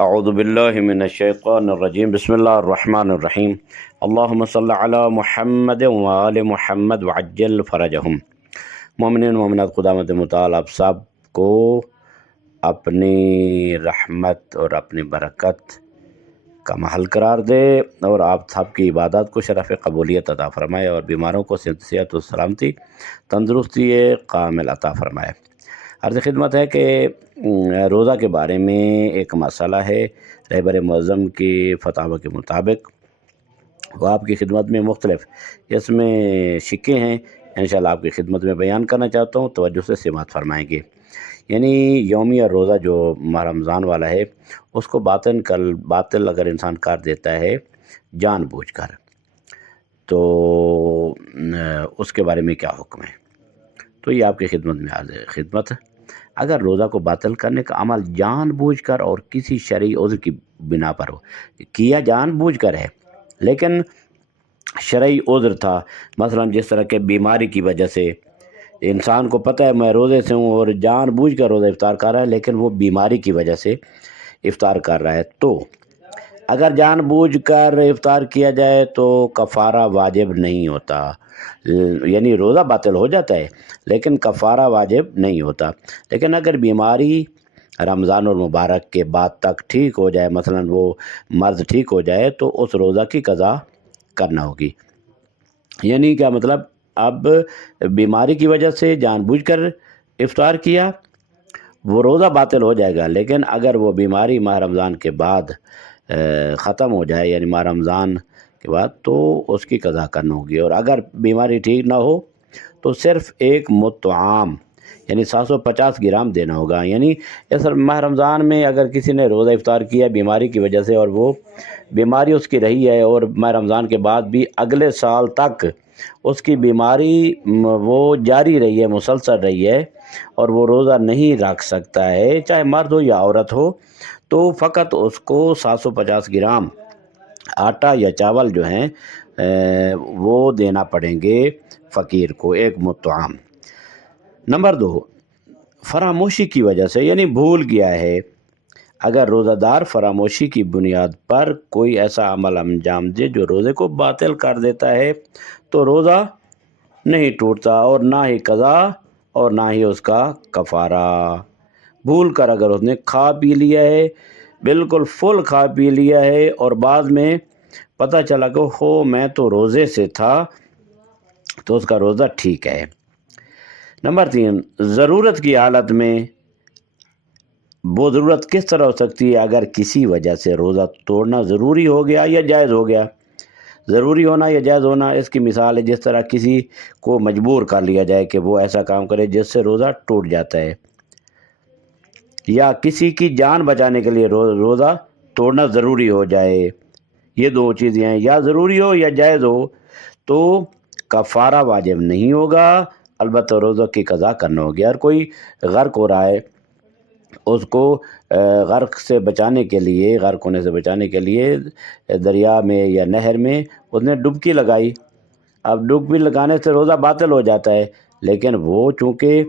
اعوذ باللہ من الشیطان الرجیم بسم اللہ الرحمن الرحیم اللہم صلی علی محمد وآل محمد وعجل فرجہم۔ مومنین مومنات، خداوند متعال آپ سب کو اپنی رحمت اور اپنی برکت کا محل قرار دے اور آپ سب کی عبادات کو شرف قبولیت عطا فرمائے اور بیماروں کو صحت و سلامتی تندرستی کامل عطا فرمائے۔ عرض خدمت ہے کہ روزہ کے بارے میں ایک مسئلہ ہے۔ رہبر معظم کی فتاوی کے مطابق وہ آپ کی خدمت میں مختلف اس میں شکیں ہیں، انشاءاللہ آپ کی خدمت میں بیان کرنا چاہتا ہوں، توجہ سے سماعت فرمائیں گے۔ یعنی یومیہ روزہ جو ماہ رمضان والا ہے اس کو باطل اگر انسان کر دیتا ہے جان بوجھ کر، تو اس کے بارے میں کیا حکم ہے؟ تو یہ آپ کی خدمت میں حاضر خدمت ہے۔ اگر روزہ کو باطل کرنے کا عمل جان بوجھ کر اور کسی شرعی عذر کی بنا پر ہو، کیا جان بوجھ کر ہے لیکن شرعی عذر تھا، مثلا جس طرح کہ بیماری کی وجہ سے انسان کو پتہ ہے میں روزے سے ہوں اور جان بوجھ کر روزہ افطار کر رہا ہے، لیکن وہ بیماری کی وجہ سے افطار کر رہا ہے، تو اگر جان بوجھ کر افطار کیا جائے تو کفارہ واجب نہیں ہوتا، یعنی روزہ باطل ہو جاتا ہے لیکن کفارہ واجب نہیں ہوتا۔ لیکن اگر بیماری رمضان المبارک کے بعد تک ٹھیک ہو جائے، مثلا وہ مرض ٹھیک ہو جائے، تو اس روزہ کی قضا کرنا ہوگی۔ یعنی کیا مطلب، اب بیماری کی وجہ سے جان بوجھ کر افطار کیا، وہ روزہ باطل ہو جائے گا، لیکن اگر وہ بیماری ماہ رمضان کے بعد ختم ہو جائے، یعنی ماہ رمضان کے بعد، تو اس کی قضا کرنا ہوگی۔ اور اگر بیماری ٹھیک نہ ہو تو صرف ایک مطعام یعنی 750 گرام دینا ہوگا۔ یعنی اس ماہ رمضان میں اگر کسی نے روزہ افطار کیا بیماری کی وجہ سے اور وہ بیماری اس کی رہی ہے اور ماہ رمضان کے بعد بھی اگلے سال تک اس کی بیماری وہ جاری رہی ہے، مسلسل رہی ہے، اور وہ روزہ نہیں رکھ سکتا ہے، چاہے مرد ہو یا عورت ہو، تو فقط اس کو 750 گرام آٹا یا چاول جو ہیں وہ دینا پڑیں گے فقیر کو، ایک مطعم۔ نمبر 2، فراموشی کی وجہ سے، یعنی بھول گیا ہے۔ اگر روزہ دار فراموشی کی بنیاد پر کوئی ایسا عمل انجام دے جو روزے کو باطل کر دیتا ہے تو روزہ نہیں ٹوٹتا، اور نہ ہی قضا اور نہ ہی اس کا کفارہ۔ بھول کر اگر اس نے کھا پی لیا ہے، بالکل فل کھا پی لیا ہے، اور بعد میں پتہ چلا کہ میں تو روزے سے تھا، تو اس کا روزہ ٹھیک ہے۔ نمبر 3، ضرورت کی حالت میں۔ وہ ضرورت کس طرح ہو سکتی ہے؟ اگر کسی وجہ سے روزہ توڑنا ضروری ہو گیا یا جائز ہو گیا۔ ضروری ہونا یا جائز ہونا اس کی مثال ہے جس طرح کسی کو مجبور کر لیا جائے کہ وہ ایسا کام کرے جس سے روزہ ٹوٹ جاتا ہے، یا کسی کی جان بچانے کے لیے روزہ توڑنا ضروری ہو جائے۔ یہ دو چیزیں ہیں، یا ضروری ہو یا جائز ہو، تو کفارہ واجب نہیں ہوگا، البتہ روزہ کی قضا کرنا ہوگی۔ اگر کوئی غرق ہو رہا ہے، اس کو غرق سے بچانے کے لیے، غرق ہونے سے بچانے کے لیے دریا میں یا نہر میں اس نے ڈبکی لگائی، اب ڈبکی لگانے سے روزہ باطل ہو جاتا ہے، لیکن وہ چونکہ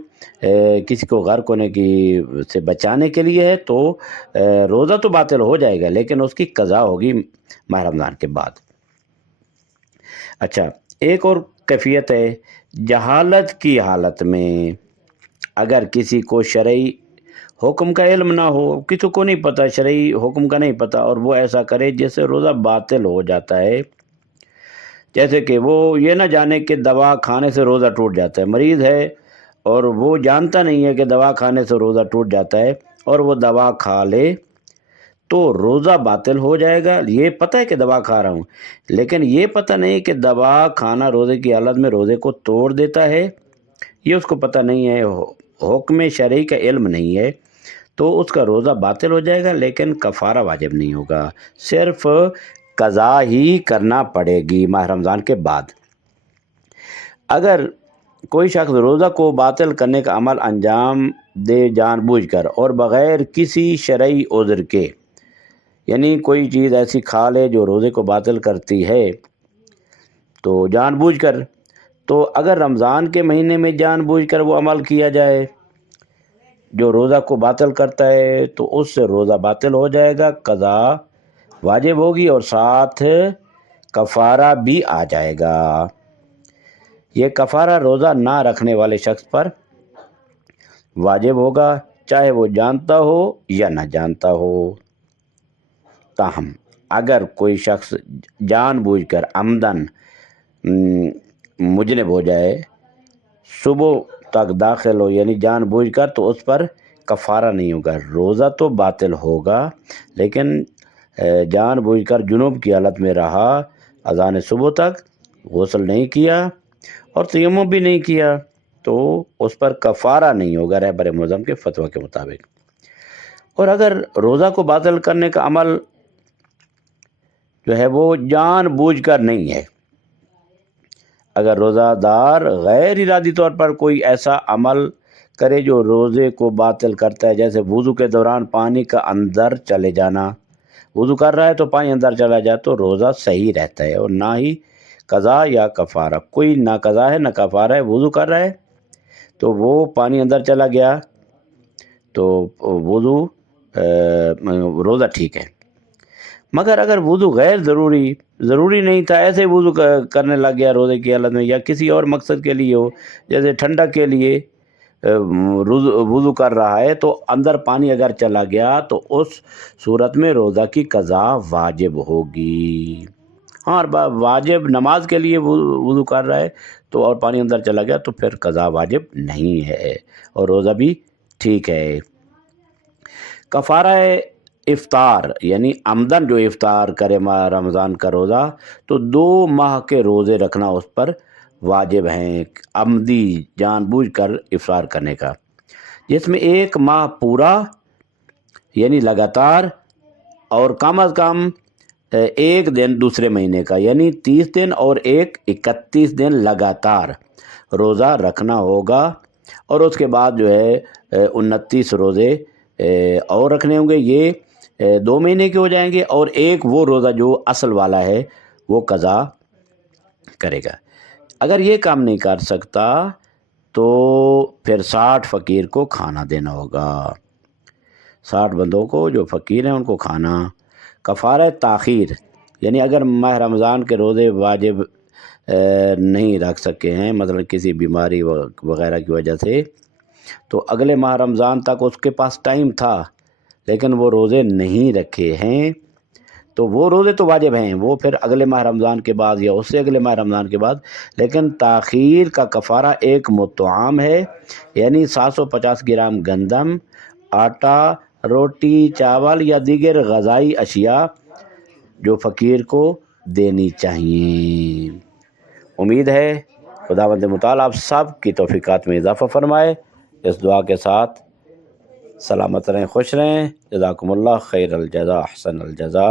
کسی کو غرق ہونے کی سے بچانے کے لیے ہے، تو روزہ تو باطل ہو جائے گا لیکن اس کی قضا ہوگی ماہ رمضان کے بعد۔ اچھا، ایک اور کیفیت ہے، جہالت کی حالت میں۔ اگر کسی کو شرعی حکم کا علم نہ ہو، کسی کو نہیں پتہ، شرعی حکم کا نہیں پتہ، اور وہ ایسا کرے جس سے روزہ باطل ہو جاتا ہے، جیسے کہ وہ یہ نہ جانے کہ دوا کھانے سے روزہ ٹوٹ جاتا ہے، مریض ہے اور وہ جانتا نہیں ہے کہ دوا کھانے سے روزہ ٹوٹ جاتا ہے، اور وہ دوا کھا لے تو روزہ باطل ہو جائے گا۔ یہ پتہ ہے کہ دوا کھا رہا ہوں، لیکن یہ پتہ نہیں کہ دوا کھانا روزے کی حالت میں روزے کو توڑ دیتا ہے، یہ اس کو پتہ نہیں ہے، حکم شرعی کا علم نہیں ہے، تو اس کا روزہ باطل ہو جائے گا لیکن کفارہ واجب نہیں ہوگا، صرف قضا ہی کرنا پڑے گی ماہ رمضان کے بعد۔ اگر کوئی شخص روزہ کو باطل کرنے کا عمل انجام دے جان بوجھ کر اور بغیر کسی شرعی عذر کے، یعنی کوئی چیز ایسی کھا لے جو روزے کو باطل کرتی ہے تو جان بوجھ کر، تو اگر رمضان کے مہینے میں جان بوجھ کر وہ عمل کیا جائے جو روزہ کو باطل کرتا ہے تو اس سے روزہ باطل ہو جائے گا، قضا واجب ہوگی اور ساتھ کفارہ بھی آ جائے گا۔ یہ کفارہ روزہ نہ رکھنے والے شخص پر واجب ہوگا، چاہے وہ جانتا ہو یا نہ جانتا ہو۔ تاہم اگر کوئی شخص جان بوجھ کر عمدن مجنب ہو جائے، صبح تک داخل ہو یعنی جان بوجھ کر، تو اس پر کفارہ نہیں ہوگا، روزہ تو باطل ہوگا، لیکن جان بوجھ کر جنوب کی حالت میں رہا، اذان صبح تک غسل نہیں کیا اور تیمم بھی نہیں کیا، تو اس پر کفارہ نہیں ہوگا رہبر معظم کے فتویٰ کے مطابق۔ اور اگر روزہ کو باطل کرنے کا عمل جو ہے وہ جان بوجھ کر نہیں ہے، اگر روزہ دار غیر ارادی طور پر کوئی ایسا عمل کرے جو روزے کو باطل کرتا ہے، جیسے وضو کے دوران پانی کا اندر چلے جانا، وضو کر رہا ہے تو پانی اندر چلا جائے تو روزہ صحیح رہتا ہے اور نہ ہی قضا یا کفارہ، کوئی نہ قضا ہے نہ کفارہ ہے، وضو کر رہا ہے تو وہ پانی اندر چلا گیا تو وضو روزہ ٹھیک ہے۔ مگر اگر وضو غیر ضروری نہیں تھا، ایسے وضو کرنے لگ گیا روزے کی حالت میں، یا کسی اور مقصد کے لیے ہو، جیسے ٹھنڈا کے لیے وضو کر رہا ہے تو اندر پانی اگر چلا گیا تو اس صورت میں روزہ کی قضا واجب ہوگی۔ ہاں واجب نماز کے لیے وضو کر رہا ہے تو اور پانی اندر چلا گیا تو پھر قضا واجب نہیں ہے اور روزہ بھی ٹھیک ہے۔ کفارہ افطار یعنی عمدن جو افطار کرے ماہ رمضان کا روزہ، تو 2 ماہ کے روزے رکھنا اس پر واجب ہیں، عمدی جان بوجھ کر افطار کرنے کا، جس میں 1 ماہ پورا یعنی لگاتار اور کم از کم 1 دن دوسرے مہینے کا یعنی 30 دن اور 31 دن لگاتار روزہ رکھنا ہوگا، اور اس کے بعد جو ہے 29 روزے اور رکھنے ہوں گے، یہ 2 مہینے کے ہو جائیں گے، اور ایک وہ روزہ جو اصل والا ہے وہ قضا کرے گا۔ اگر یہ کام نہیں کر سکتا تو پھر 60 فقیر کو کھانا دینا ہوگا، 60 بندوں کو جو فقیر ہیں ان کو کھانا۔ کفارہ تاخیر یعنی اگر ماہ رمضان کے روزے واجب نہیں رکھ سکے ہیں، مثلا کسی بیماری وغیرہ کی وجہ سے، تو اگلے ماہ رمضان تک اس کے پاس ٹائم تھا لیکن وہ روزے نہیں رکھے ہیں، تو وہ روزے تو واجب ہیں، وہ پھر اگلے ماہ رمضان کے بعد یا اس سے اگلے ماہ رمضان کے بعد، لیکن تاخیر کا کفارہ 1 مطعم ہے، یعنی 750 گرام گندم، آٹا، روٹی، چاول یا دیگر غذائی اشیاء جو فقیر کو دینی چاہیے۔ امید ہے خداوند متعال آپ سب کی توفیقات میں اضافہ فرمائے۔ اس دعا کے ساتھ سلامت رہیں، خوش رہیں، جزاکم اللہ خیر الجزا احسن الجزا۔